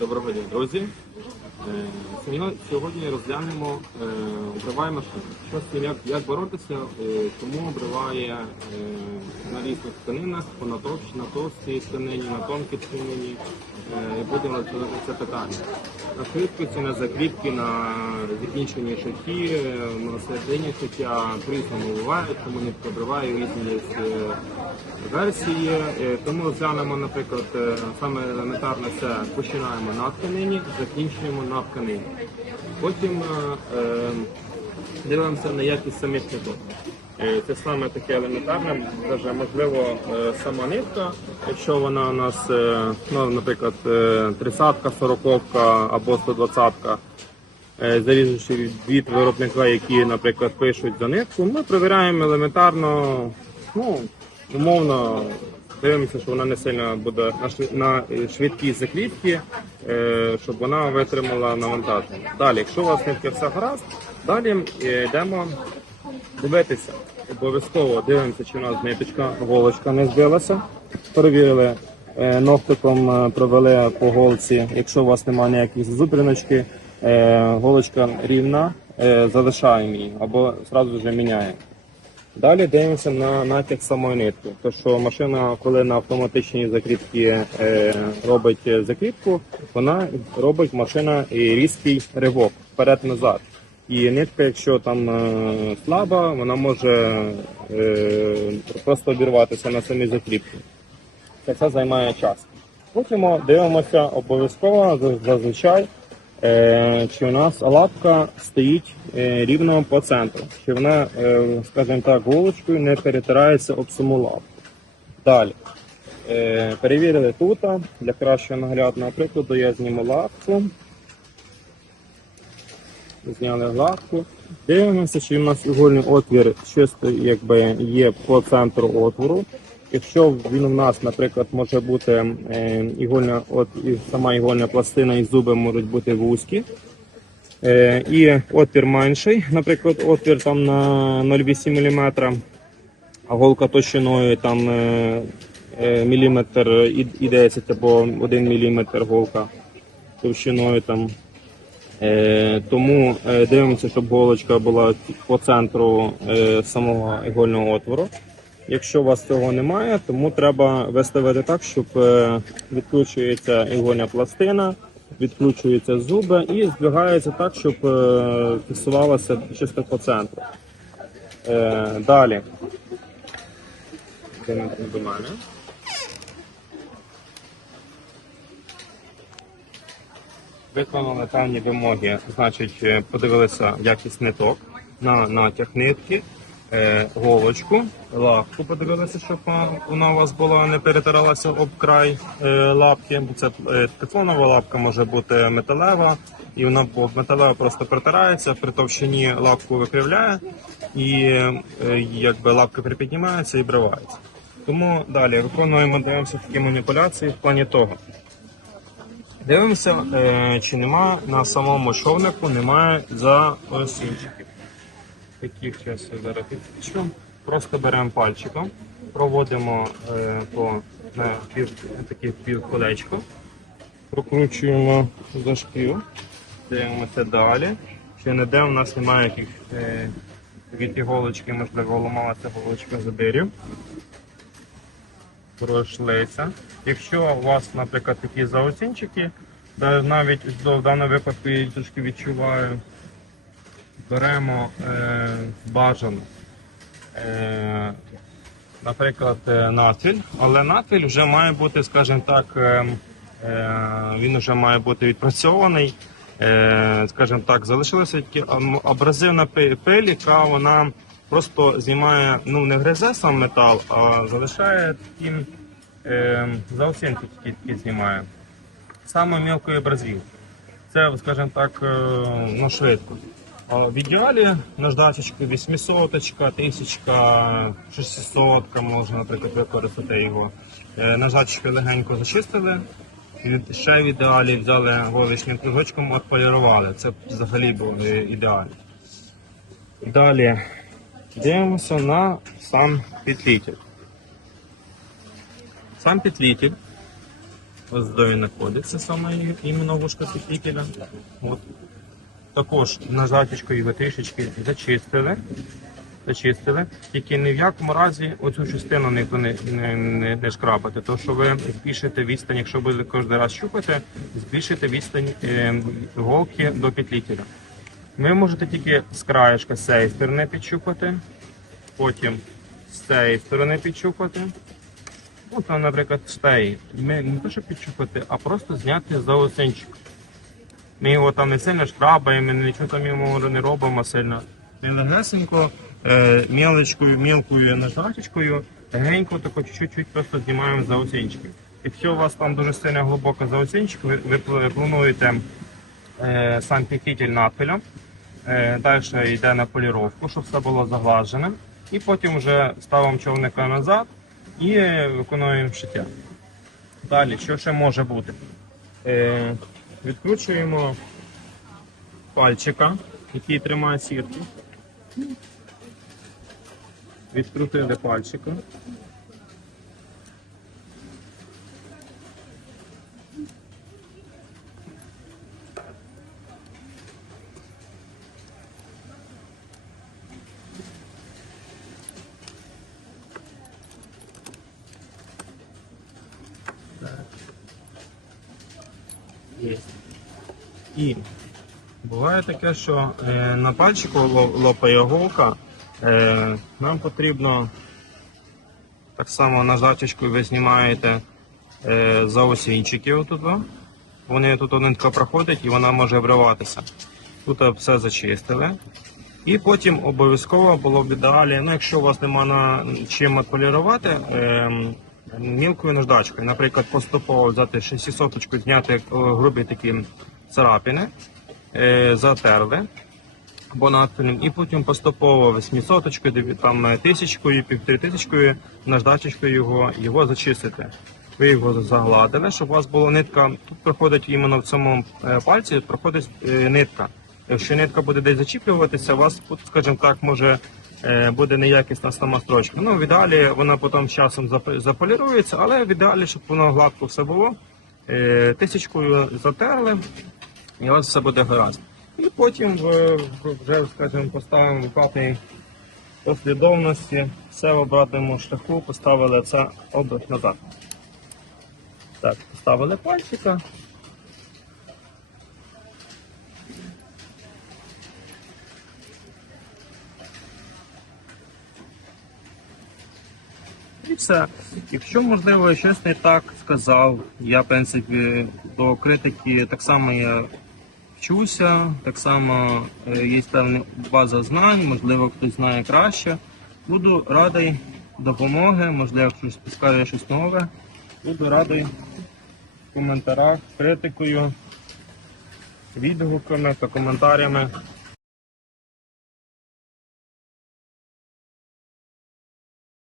Доброго дня, друзі. Е, сьогодні- розглянемо е, обриває машину. Що з цим, як, як боротися, е, чому обриває на різних тканинах, на товстій тканині, на тонкій тканині. Будемо це питання. На швидкості, на закріпки, на закінченні шиті, е, на середині шиття по-різному буває, тому не обриває різні е, версії. Е, Тому розглянемо, наприклад, е, саме елементарне це починаємо на тканині, закінчуємо на тканині. Потім дивимося на якість самих ниток. Е, Це саме таке елементарне, даже можливо е, сама нитка, якщо вона у нас, е, ну, наприклад, 30-ка, 40-ка або 120-ка, е, залежно від, виробника, які, наприклад, пишуть за нитку, ми перевіряємо елементарно, ну, умовно, дивимося, що вона не сильно буде на, швид- на швидкій е, щоб вона витримала навантаження. Далі, якщо у вас нитки все гаразд, далі йдемо дивитися. Обов'язково дивимося, чи у нас ниточка, голочка не збилася. Перевірили е, ногтиком, е, провели по голці. Якщо у вас немає ніяких зубриночки, е, голочка рівна, залишаємо її або одразу вже міняємо. Далі дивимося на натяг самої нитки. То що машина, коли на автоматичній закріпці робить закріпку, вона робить машина різкий ривок вперед-назад. І нитка, якщо там е, слаба, вона може е, просто обірватися на самій закріпці. Це займає час. Потім дивимося обов'язково зазвичай, е, чи у нас лапка стоїть рівно по центру, чи вона, скажімо так, голочкою не перетирається об саму лапку. Далі. Перевірили тут. Для кращого наглядного прикладу я зніму лапку. Зняли лапку. Дивимося, чи у нас ігольний отвір чисто якби є по центру отвору. Якщо він у нас, наприклад, може бути е, ігольна, от і сама ігольна пластина і зуби можуть бути вузькі. Е, і отвір менший, наприклад, отвір там на 0,8 мм, а голка товщиною там е, е, міліметр і 10 або 1 мм голка товщиною там. Е, тому е, дивимося, щоб голочка була по центру е, самого ігольного отвору. Якщо у вас цього немає, тому треба виставити так, щоб відкручується ігольна пластина, відкручуються зуби і збігається так, щоб фіксувалося чисто по центру. Далі. До мене. Виконали певні вимоги, значить, е, подивилися якість ниток на натяг нитки, е, голочку, лапку подивилися, щоб е, вона у вас була не перетиралася об край лапки. Це тефлонова лапка може бути металева, і вона металева просто притирається, при товщині лапку викривляє, і якби лапка припіднімається і бривається. Тому далі виконуємо дивимося такі маніпуляції в плані того. Дивимося, е, чи нема на самому човнику немає заосінчиків. Таких я зараз підключу. Просто беремо пальчиком, проводимо е, по на пів, таке півколечко, прокручуємо за шків, дивимося далі. Чи не де у нас немає яких е, від іголочки, можливо, ламалася голочка забирів пройшлися. Якщо у вас, наприклад, такі заоцінчики, навіть в даному випадку я трошки відчуваю, беремо е, бажано, е, наприклад, е, але нафіль вже має бути, скажімо так, е, е, він вже має бути відпрацьований. Скажімо так, залишилася тільки абразивна пи- пиль, яка вона просто знімає, ну не гризе сам метал, а залишає таким е, заосінки тільки, тільки знімає. Саме мілкої абразив. Це, скажімо так, е, ну, швидко. А в ідеалі наждачечки 800, 1000, 600 можна, наприклад, використати його. Е, Наждачечки легенько зачистили. І ще в ідеалі взяли голочним кружочком, отполірували. Це взагалі було ідеально. Далі дивимося на сам підлітель. Сам підлітель Ось він знаходиться саме іменно вушка світлителя. От. Також нажаточкою ви трішечки зачистили. Зачистили. Тільки ні в якому разі оцю частину не, не, не, не, шкрабати, тому що ви збільшите відстань, якщо ви кожен раз щупаєте, збільшите відстань е, голки до петлітеля. Ви можете тільки з краєшка з цієї сторони підщупати, потім з цієї сторони підщупати. Ну, там, наприклад, цієї. Ми не те, що підщупати, а просто зняти заосинчик. Ми його там не сильно шкрабаємо, нічого там йому не робимо сильно. Ми легесенько, е, мілочкою, мілкою наждачечкою, легенько тако чуть-чуть просто знімаємо заосінчики. Якщо у вас там дуже сильно глибоко заосінчик, ви, ви плануєте е, сам пікітель надпилем, далі йде на поліровку, щоб все було заглажене. І потім вже ставимо човника назад і е, виконуємо шиття. Далі, що ще може бути? Е, відкручуємо пальчика, який тримає сірку. Відкрутили пальчика. І буває таке, що е, на пальчику лопає голка. Е, нам потрібно так само нажаточкою ви знімаєте е, заосінчики отут. Вони тут одненько проходять і вона може вриватися. Тут все зачистили. І потім обов'язково було б ідеалі, ну якщо у вас нема на чим полірувати, ем, мілкою наждачкою, наприклад, поступово взяти 600 зняти е, грубі такі царапини, е, затерли або надпилем, і потім поступово 800 там е, тисячкою, півтори тисячкою наждачечкою його, його зачистити. Ви його загладили, щоб у вас була нитка. Тут проходить іменно в цьому е, пальці, проходить нитка. Якщо нитка буде десь зачіплюватися, у вас, скажімо так, може буде неякісна сама строчка. Ну, в ідеалі вона потім з часом заполірується, але в ідеалі, щоб воно гладко все було, тисячкою затерли, і у вас все буде гаразд. І потім вже, скажімо, поставимо в певній послідовності, все в обратному шляху, поставили це оберт назад. Так, поставили пальчика. І все. Якщо, можливо, щось не так сказав, я, в принципі, до критики так само я вчуся, так само е, є певна база знань, можливо, хтось знає краще. Буду радий допомоги, можливо, хтось підскаже щось нове. Буду радий в коментарях, критикою, відгуками та коментарями.